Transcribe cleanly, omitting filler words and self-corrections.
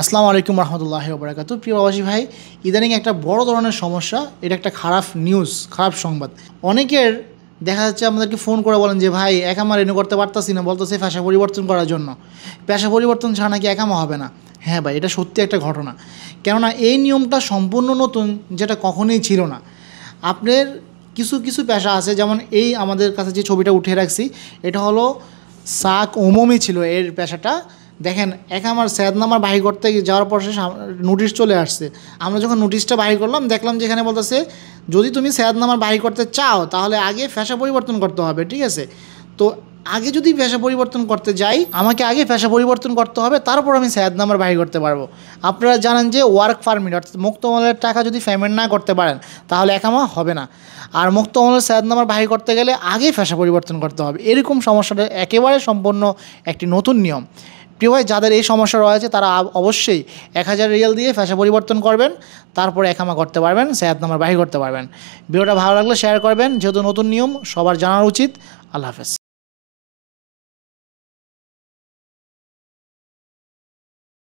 আসসালামু আলাইকুম রহমতুল্লাহি ওয়া বারাকাতুহু। প্রিয় প্রবাসী ভাই, ইদানিং একটা বড় ধরনের সমস্যা, এটা একটা খারাপ নিউজ, খারাপ সংবাদ। অনেকের দেখা যাচ্ছে আমাদেরকে ফোন করে বলেন যে ভাই একামা রেনু করতে পারতাছি না, বলতেছে পেশা পরিবর্তন করার জন্য। পেশা পরিবর্তন ছাড়া নাকি একামা হবে না। হ্যাঁ ভাই, এটা সত্যি একটা ঘটনা। কেননা এই নিয়মটা সম্পূর্ণ নতুন, যেটা কখনোই ছিল না। আপনার কিছু কিছু পেশা আছে, যেমন এই আমাদের কাছে যে ছবিটা উঠে রাখছি, এটা হলো সাক ওমমি ছিল এর পেশাটা। দেখেন, আমার সৈয়দনামার বাহির করতে যাওয়ার পর নোটিশ চলে আসছে। আমরা যখন নোটিশটা বাহির করলাম, দেখলাম যে এখানে বলতেছে যদি তুমি সৈয়দনামার বাহির করতে চাও তাহলে আগে পেশা পরিবর্তন করতে হবে। ঠিক আছে, তো আগে যদি পেশা পরিবর্তন করতে যাই, আমাকে আগে পেশা পরিবর্তন করতে হবে, তারপর আমি সৈয়দনামার বাহির করতে পারবো। আপনারা জানেন যে ওয়ার্ক পারমিট অর্থাৎ মুক্তমলের টাকা যদি পেমেন্ট না করতে পারেন তাহলে একামা হবে না। আর মুক্তমলের সৈয়দনামার বাহির করতে গেলে আগে পেশা পরিবর্তন করতে হবে। এরকম সমস্যাটা একেবারে সম্পূর্ণ একটি নতুন নিয়ম। প্রিয় ভাই, যাদের এই সমস্যা রয়েছে তারা অবশ্যই 1000 রিয়াল দিয়ে পেশা পরিবর্তন করবেন, তারপরে একামা করতে পারবেন, সৈয়দনামার বাহির করতে পারবেন। ভিডিওটা ভালো লাগলে শেয়ার করবেন, যেহেতু নতুন নিয়ম সবার জানার উচিত। আল্লাহ হাফেজ।